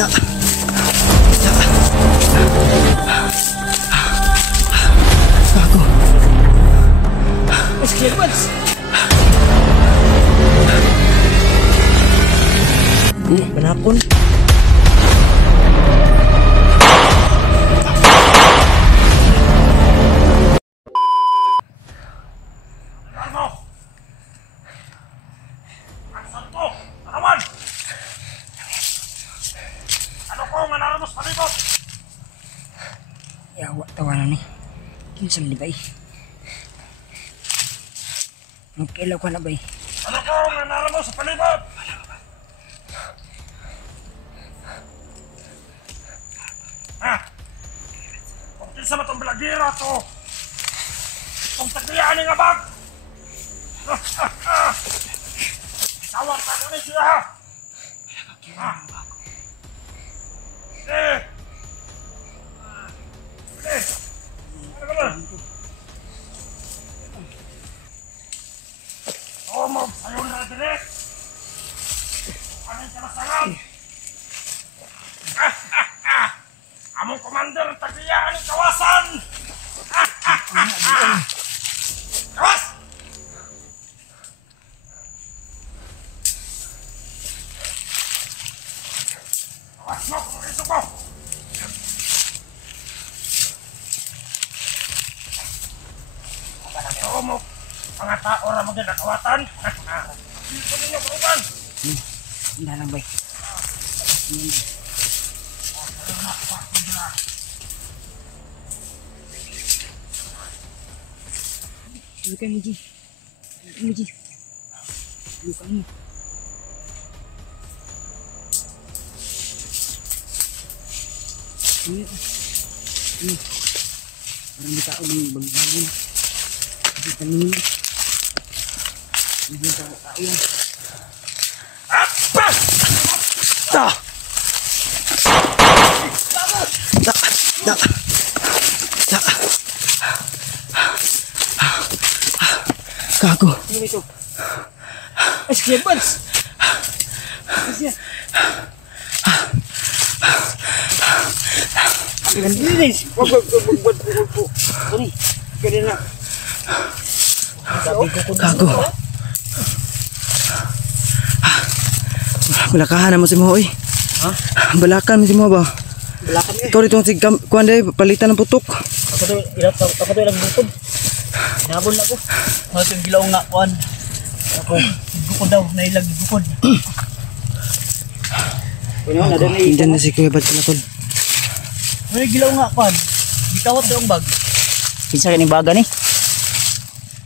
Gago. Mas clear buds. Manapon. Yawa tawanan ni. Kinsa man bay? Magkailaw ka na bay? Ano ko nga naramo sa palibot? Ha? Kung kinsa man tong balagira to? Kung taglian nga bag? Tawag ka na siya ha? Ha? Omong sayo na direct. Ano ka masarap? Among commander tagliyaan ng kawasan. Kawas! Kawas mo kung ito ko. Omong mga tao na magandakawatan. Dito ninyo kauban. Hindi lang bay. Luka ni Ji. Ini Ji. Luka ni. Ini. Orang kita udah bagi-bagi. Kita ni. Ini tahu ya. Apa? Dah. Dah. Dah. Dah. Gago. Ano ito? Escape buds. Kasi. Ang linis. Wag. Sorry. Ganyan na. Gago. Balakahan mo si mo oy. Ha? Balakan mo si mo ba? Balakan eh. Ikaw ditong sig kuan day palitan ng putok. Ako to ilang bukod. Nabol na ko. Ano itong gilaw nga kuan. Ako, bukod daw, nailag bukod. Hindi na si Kuya Bad sila tol. Ano gilaw nga kuan. Gitawat daw ang bag. Isa kaning baga ni.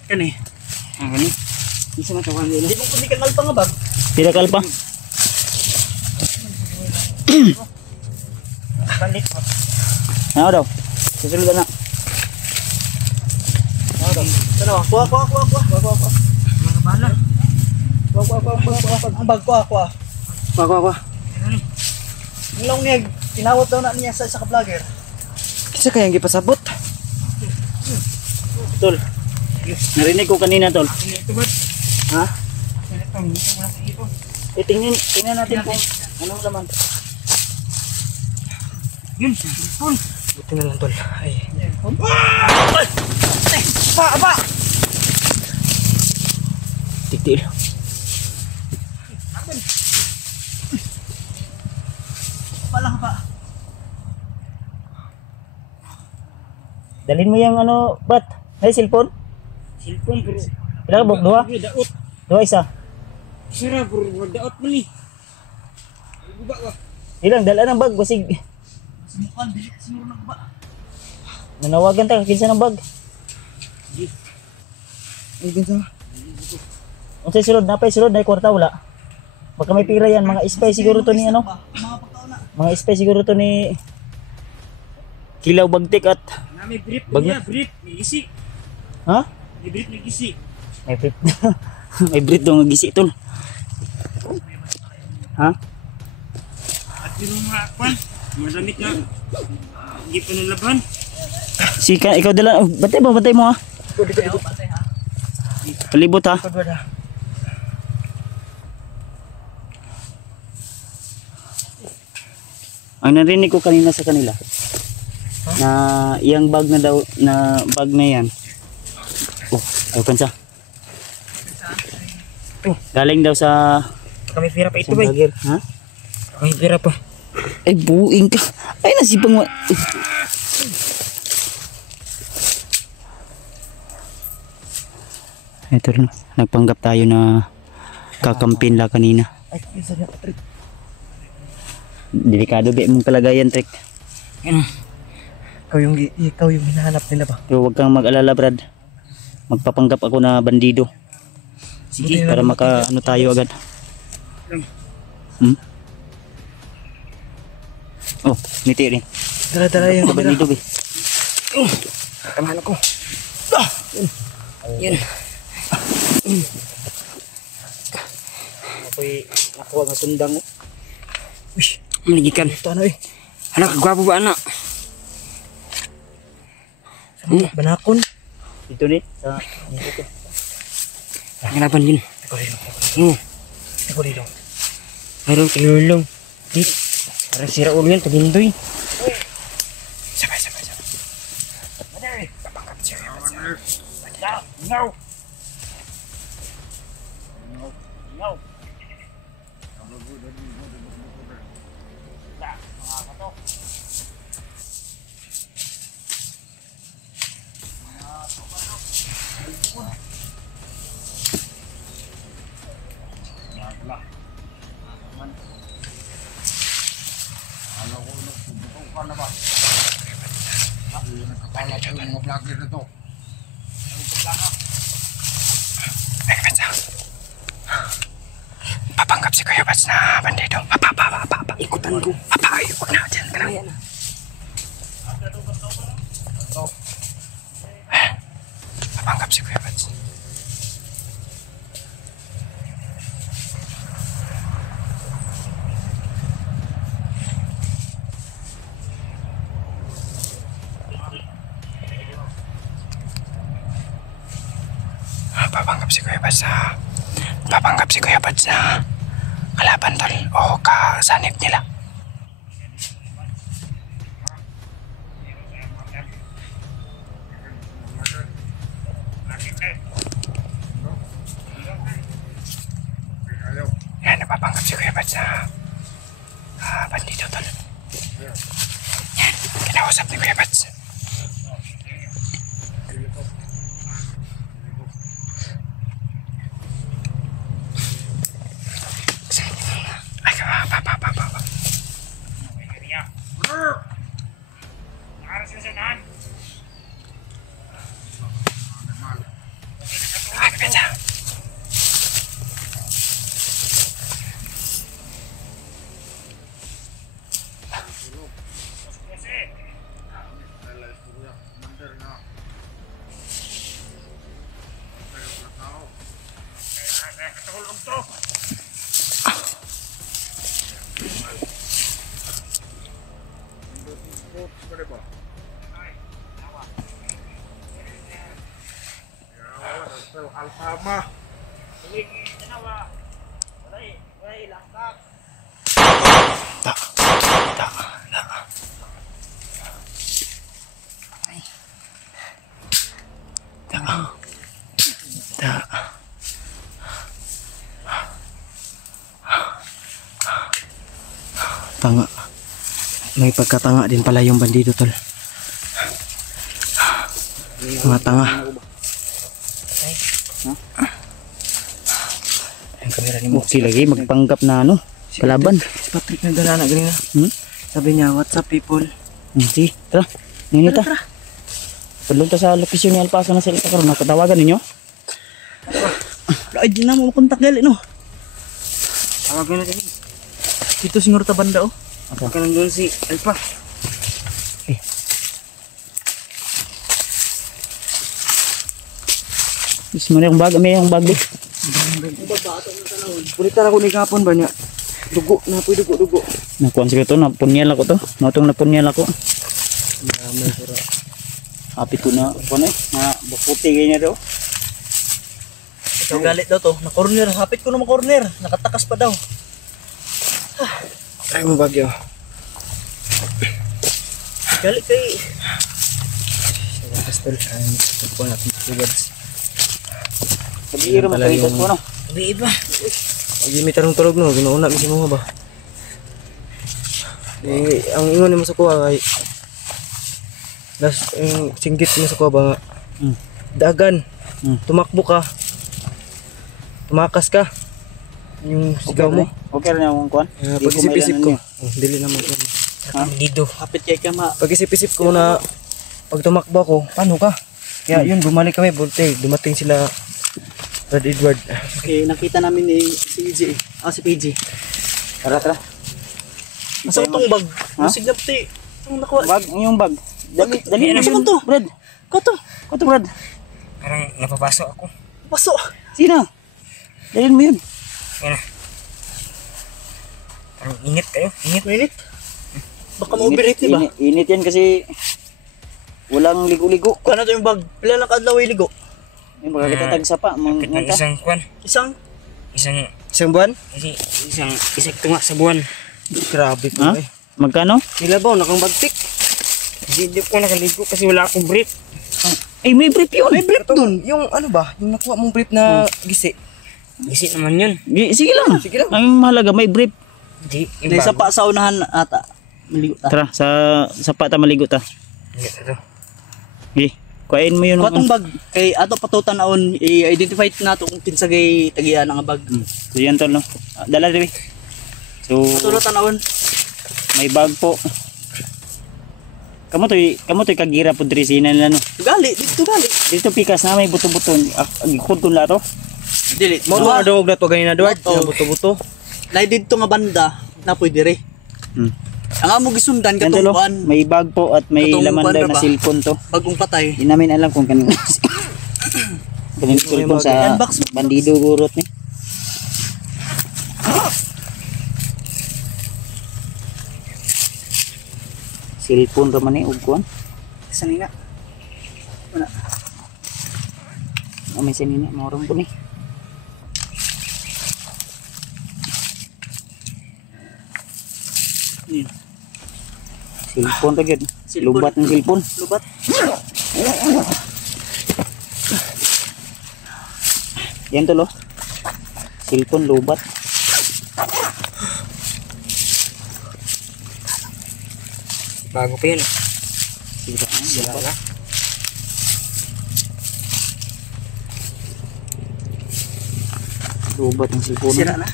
Kani. Kani. Isa matawan nila. Hindi mo kundi ka kalpa nga bag. Tidak kalpa. Balik. Ano daw? Susunod na. Ano? Kuha. Mga bala. Kuha. Ang bag kuha. Kuha. Nilong niya, tinawat daw na niya sa isa ka vlogger. Isa kayang gipasabot. Tol. Narinig ko kanina, tol. Ha? Tingnan natin kung anong laman. Yun, cellphone. Buti na lang tol. Ay. Apa? Titil. Palang pa. Dalhin mo yung ano, bat? Ay, cellphone? Cellphone bro. Ilang buk? Dua? Daot. Dua isa? Sira bro, daot mo ni. Guba ka. Ilang, dala ng bag, basig. Simukan, bilik siguro na guba. Nanawagan tayo, kinsa ng bag? Ay, kinsa? Kung sa'y sulod, napay sulod, na kwarta, wala. Baka may pira yan, mga spy siguro to ni ano? Mga pagkaon na. Mga spy siguro to ni Kilaw Bagtik at May brief Bag- niya, brief. May isi. ha? May brief, may isi. May brit. May brit daw nga gisi tol. Ha? At yung mga kwan, malamit na. Hindi pa nung laban. Si ikaw dala, oh, bantay mo ha. Palibot ha. Ang narinig ko kanina sa kanila na iyang bag na daw na bag na yan. Oh, ay kansa. Galing daw sa Kami pira pa ito sa bay. vlogger, ha? Kami pira pa. Ay buing ka. Ay nasipang Ito lang. Nagpanggap tayo na kakampin la kanina. Ay, isa na Patrick. Delikado ba mong kalagayan, Trek? Yan. Ikaw yung hinahanap nila ba? Pero huwag kang mag-alala, Brad. Magpapanggap ako na bandido. Sige, Para maka ano tayo agad. Hmm? Oh, ngiti rin. Dala-dala yung kamera. Bandido ba? Kamahan ako. Yan. Ako'y nakuha nga sundang. Uy, maligikan. Ito ano eh. Anak, gwapo ba anak? Banakon. Dito ni sa Ngalaban yun. Ako rin. Ako dito. Mayroong kilulong. Dit. Parang sira ulo yan. Pagindoy. Sabay. Madari. Papangkat siya. No. Papanggap si Kuya Bats na bandido. Apa. Ikutan ko. Apa, ikut na. Diyan ka lang. Papanggap si Kuya Bats. Papanggap si Kuya Bats na kalaban tol o kasanib nila. Yan, napapanggap si Kuya Bats na bandido tol. Yan, kinausap ni Kuya Bats. Ay, pa. Ay, pizza. Alfama. Tanga. May pagkatanga din pala yung bandido tol. Mga tanga. Ang kamera ni mo. Okay lagi magpanggap na ano, kalaban. Si Patrick nagdala na ganina. Sabi niya, what's up people? Sige, tara. Ninita. Padlong ta sa lokasyon ni Alpasa na sila karon nakatawagan ninyo. Ay, di na mo kontak gali no. Tawagan natin. Dito siguro ta banda oh. Ako. Ka nandun si Alpa. Is mo na yung bag, may yung bag. Pulitan ako ni kapon ba niya? Dugo, napoy dugo. Nakuha siguro to, napunyal ako to. Motong napunyal ako. Happy ko na, ako na buputi ganyan daw. Ito galit daw to. Na-corner. Hapit ko na ma-corner. Nakatakas pa daw. Try mo bagyo. Gali kay Pastol, ito po natin bugads. Kabiro mo Pala kayo yung- mo no. Abi ba? Pag may tarong tulog no, ginauna kasi mo ba? Ang ingon mo sa kuha kay yung singgit mo sa kuha ba nga dagan, tumakbo ka, tumakas ka, yung sigaw mo. Okay na yung kuan. Pag-isip-isip ko, dili naman ko. Dito. Hapit kay kama. Pag-isip-isip ko na pag tumakbo ako, paano ka? Kaya yun, bumalik kami, bulte, dumating sila Brad Edward. Okay, nakita namin ni si PJ. Si PJ. Tara. Asa itong bag? Ha? Musig na puti. Ang nakuha. Bag, yung bag. Dali Ano mo to? Brad. Kato. Kato Brad. Parang napapasok ako. Paso. Sino? Dalhin mo yun. Yan. Parang init kayo, init. Minit. Baka ma-overheat di ba? Init yan kasi walang ligo-ligo. Kung ano to yung bag? Pila lang kadlaw ay ligo? Yung magkakitatag sa pa. Kapit ng isang kwan. Isang buwan? Kasi isang tunga sa buwan. Grabe po Ha? Magkano? Nilabaw, nakang bagtik. Hindi po nakaligo kasi wala akong brief. Ay, may brief yun. May brief dun. Yung ano ba? Yung nakuha mong brief na gisi. Gisi naman yun. Sige lang. Sige lang. Ang mahalaga, may brief. Hindi. May isa pa sa unahan ata. Maligo ta. Tara, sa pata maligo ta. Ito. Okay. Kuhain mo yun. Kuha tong bag kay ato patutan naon i-identify nato kung kinsa gay tagian nga bag. So yan tol, no? Dala rin. So, Patutan naon. may bag po. Kamu to'y kagira po diri sinan na no. Gali, dito gali. Dito pikas na may buto-buto. Agikod ko na to. Dili. Mo na dawog na to ganina Edward. Oo. Na buto-buto. Lay dito nga banda na pwede dire. Ang amo gisundan Yan tol, katong oh. kuan, May bag po at may Katong laman kuwan daw na na ba? cellphone to. bagong patay. Hindi namin alam kung kanino. Kanino cellphone sa Unbox mo. bandido gurot ni. Cellphone raman ni ug kuan. Sanina. Wala. May sinini morong po ni. Yun. Cellphone ra gyud. Cellphone. Lubat ng cellphone. Lubat. Yan tol, oh. Cellphone lubat. Bago pa yun. Sige ba? Wala na. Lubat ng cellphone. Sira na.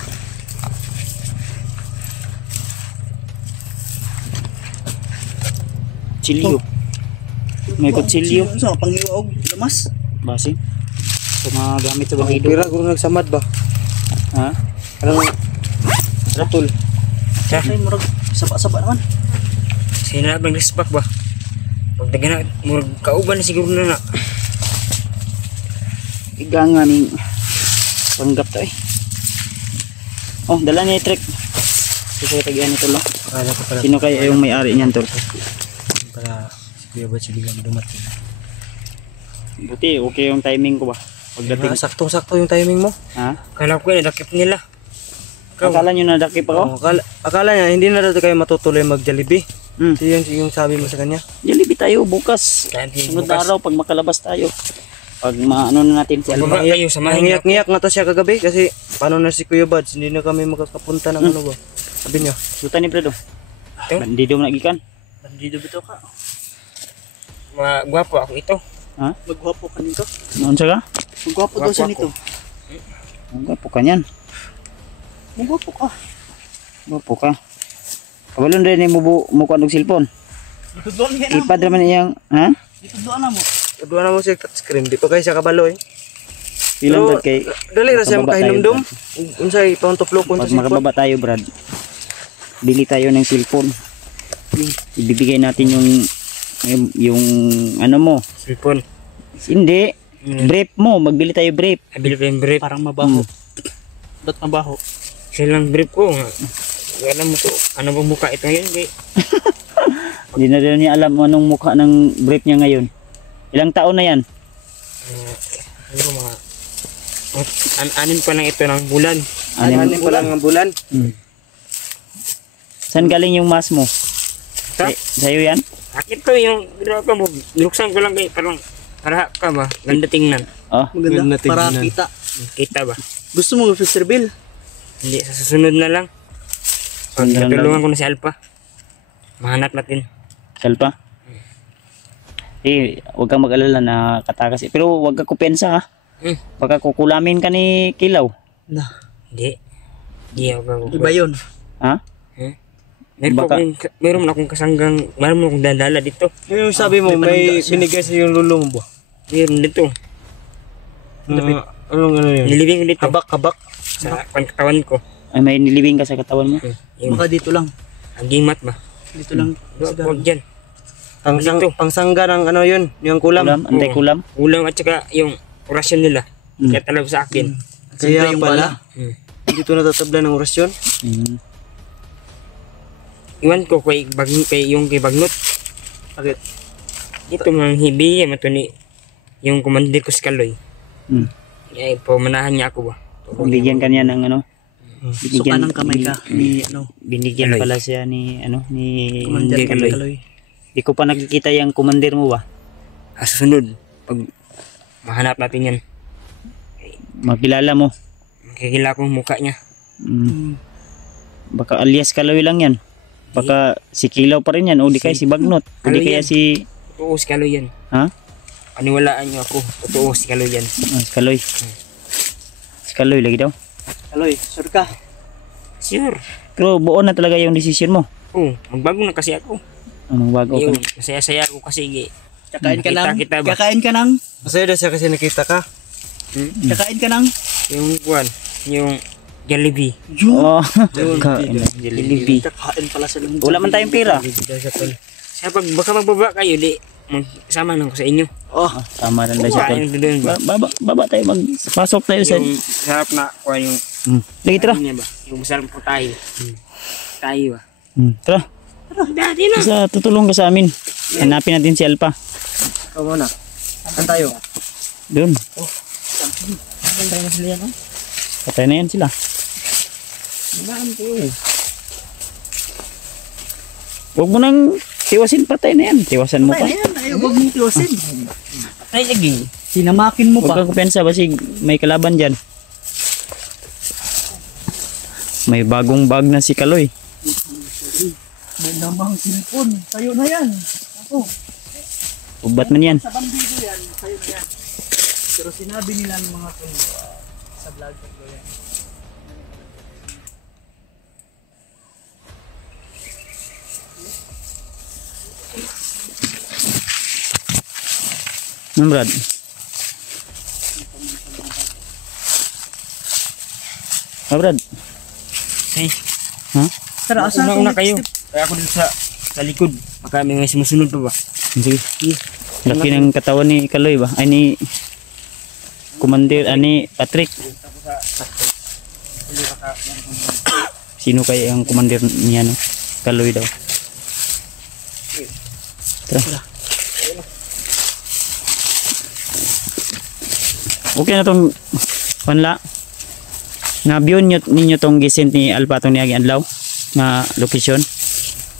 Chilyo. May kutsilyo. So, panghiwa og lamas. Basi. Sa mga gamit sa bandido. Pira kung nagsamad ba? Ha? Anong ratol? Ay, murag saba-saba naman. Sino na bang resback ba? Pag nagana, murag kauban na siguro na na. Iga nga ning panggap to eh. Oh, dala niya trek. Kasi tagian ito lang. Akala ko pala Sino kaya yung may-ari niyan tol? para si Kuya Bad biglang dumating. Buti, okay yung timing ko ba? Pagdating. Saktong-sakto yung timing mo. Ha? Kala ko yun, nakip nila. Akala nyo nadakip ako? Akala niya hindi na daw kayo matutuloy mag-Jollibee. Hmm. Yung sabi mo sa kanya. Jollibee tayo bukas. Kaya hindi Sunod na bukas. araw pag makalabas tayo. Pag maano na natin si Baba Alba. kayo, samahin niyo. Nangiyak-ngiyak na to siya kagabi kasi paano na si Kuya Bads, hindi na kami makakapunta ng ano ba. Sabi niya. Suta ni Fredo. Ito? Bandido mo nagikan. Bandido bito ka. Gwapo ako ito. Ha? Magwapo ka nito. Noon siya ka? Magwapo daw siya Gwapo nito. Ang gwapo ka niyan. Magwapo ka. Gwapo ka. Kabalon rin yung mukha ng cellphone. Dito doon yan na Ipad mo. naman iyang, ha? Dito doon na mo. Doon na mo siya touchscreen, di pa kayo siya kabalo eh. Ilang Pero, Brad kay dali ra siya makababa tayo, makahinumdum. Brad. Unsay pauntop-lopon sa Pag cellphone. makababa tayo Brad, bili tayo ng cellphone. Ibibigay natin yung ano mo. Cellphone. Hindi, brief mo. Magbili tayo brief. Abili pa yung brief. Parang mabaho. Ba't mabaho? Silang brief ko. Wala mo to. Ano bang mukha ito ngayon? Kay Hindi na rin niya alam anong mukha ng brief niya ngayon. Ilang taon na yan? ano mga anin pa lang ito ng bulan. Ano pa lang ang bulan? Saan galing yung mask mo? Sa? Sa'yo yan? Sakit to yung biro ka mo. Binuksan ko lang kayo parang para ka ba? Ganda tingnan. Oh, Maganda. Maganda Para tingnan. kita. Kita ba? Gusto mo Mr. Bill? Hindi, sa susunod na lang. Sunod na lang. Tulungan ko na si Alpha. Mahanap natin. Salpa. Huwag kang mag-alala na katakas. Pero huwag ka kupensa ha. Hmm. Baka kukulamin ka ni Kilaw. Na, Hindi. Hindi ako. iba yun. Ha? Baka- Meron akong kasanggang, meron akong dadala dito. Yung sabi mo, may binigay sa yung lulo mo ba? Meron dito. Anong ano yun? Nilibing ko dito. Habak. Sa katawan ko. Ay, may nilibing ka sa katawan mo. Yung Baka dito lang. agimat ba? Dito lang. Huwag dyan. Dito. Pangsangga ng ano yun, yung kulam. Kulam, antay kulam. Ulam at saka yung orasyon nila. Kaya talaga sa akin. Kaya yung pala, Hmm. dito natatabla ng orasyon. Mm. Iwan ko kay Bagnot. Bakit? Ito mga hibigan mo ni yung commander ko si Kaloy. Mm. Ay, pumanahan niya ako ba? Bigyan ka niya ng ano. Suka ng kamay ka ni ano. Binigyan Kaloy. pala siya ni Commander Hindi, Kaloy. Kaloy. Di ko pa nakikita yung commander mo ba? Susunod. Pag mahanap natin yan. Makilala mo. Makikila ko yung mukha niya. Mm. Baka alias Kaloy lang yan. Baka si Kilaw pa rin yan. O di kaya si Bagnot. O di Kaloy kaya yan. si... Totoo si Kaloy yan. Ha? Paniwalaan niyo ako. Totoo si Kaloy yan. Si Kaloy. Si Kaloy lagi daw. Kaloy, sure ka? Sure. Pero buo na talaga yung decision mo. Oo, magbago na kasi ako. Anong bago ka? Yung masaya-saya ako kasi Kakain ka Kita- ng? kita ba? Kakain ka ng? Masaya daw siya kasi nakita ka. Kakain ka ng? yung buwan, yung Jollibee. Oh, kain na. Jollibee. Kakain pala sa lang. Wala man tayong pera. Kaya pag baka magbaba kayo, di magsama na ako sa inyo. Oh, Tama rin daw siya. Kain doon ba? Baba tayo. Pasok tayo sa... Yung sarap na kuha yung Lagi tara. ano niya ba? Yung masarap po tayo. Tayo ba? Tara. Dati na. Basta tutulong ka sa amin. Hanapin natin si Alpha. Ikaw muna. Saan tayo? Doon. Patay na sila yan, oh. Patay na yan sila. Huwag mo nang tiwasin, patay na yan. Tiwasan mo pa. Patay na yan. Ayaw, huwag mong tiwasin. Ay, lagi. Sinamakin mo Huwag pa. kang kupensa kasi may kalaban dyan. May bagong bag na si Kaloy. May namang silpon. Tayo na yan. Ako. Ubat man yan. Sa bandido yan. Tayo na yan. Pero sinabi nila ng mga kundo sa vlog ko yan. Brad? Brad? Hey, Ha? Tara, asa una kayo. Kaya ako dito sa likod. Baka may mga sumusunod pa ba? Sige. Laki ng katawan ni Kaloy ba? Ay ni Commander, ni Patrick. Sino kaya ang commander niya no? Kaloy daw. Tara. Okay na tong panla. Na-view ninyo tong gisent ni Alpha tong niagi adlaw na location.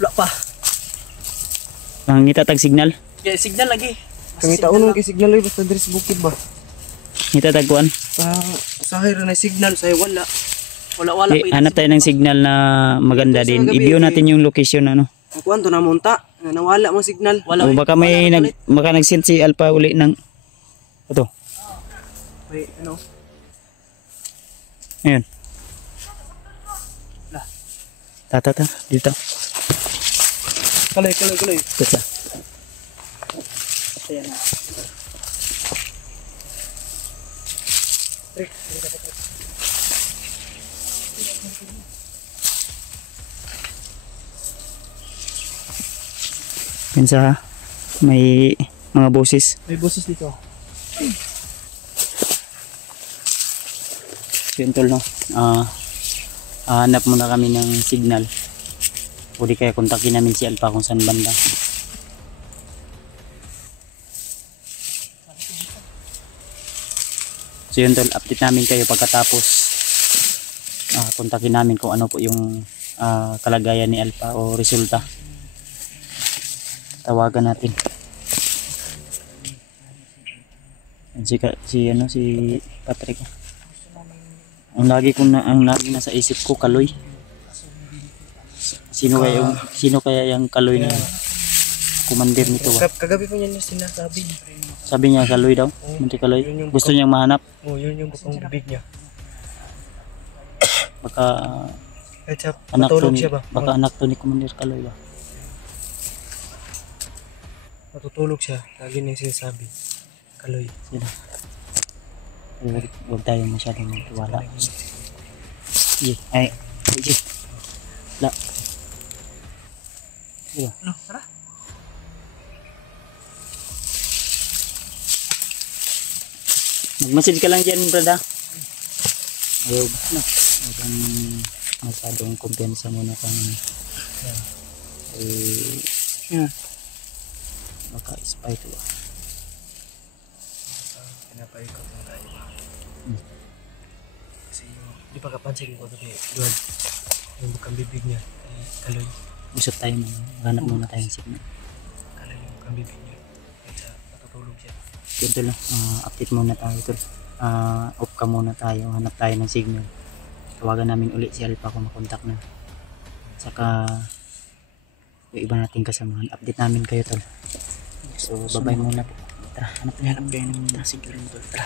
Wala pa. Mangita tag signal. Kaya signal lagi. Kami taon ng signal ay basta diri sa bukid ba? Ngita tag kuan. Usahay rin na signal sa wala. Wala. Hanap tayo ng signal na maganda din. I-view natin yung location ano. Ang kuwan to namunta, na nawala mo signal. Wala. O baka may nag-send si Alpha uli ng ito. May ano? Ayun. Tata dito. Kaloy. Tata. Ayan na. Pensa may mga boses. May boses dito. Sintol no. Hanap muna kami ng signal. O di kaya kontakin namin si Alpha kung saan banda. So yun tol, update namin kayo pagkatapos. Kontakin namin kung ano po yung kalagayan ni Alpha o resulta. Tawagan natin. Si Patrick. Ang lagi nasa isip ko, Kaloy. Sino kaya yung Kaloy na commander nito ba? Kagabi po niya sinasabi. Sabi niya Kaloy daw. Munti Kaloy. Gusto niyang mahanap. Oh, yun yung bukong bibig niya. Baka Kahit siya, anak to matulog ni, siya ba? baka anak to ni Commander Kaloy ba? Matutulog siya. Lagi niyang sinasabi. Kaloy. Sino? Huwag tayo masyadong magtiwala. Sige, ay, sige. La. Sige. Ano, tara. Mag-message ka lang dyan, brada. Ayaw, no. Huwag masyadong kumpiyansa muna kang baka spy to ba? Pinapaikot na tayo. Kasi di pa kapansin ko kay Edward. Yung bukang bibig niya. Kaloy. Usap tayo muna. Hanap muna tayong signal. Kaloy yung bukang bibig niya. Kahit siya, matutulog siya. Ganito lang, update muna tayo tol. Off ka muna tayo, hanap tayo ng signal. Tawagan namin ulit si Alpha kung makontak na. Saka yung iba nating kasamahan, update namin kayo tol. So bye bye muna po. Tara, hanap kayo ng signal tol. Tara.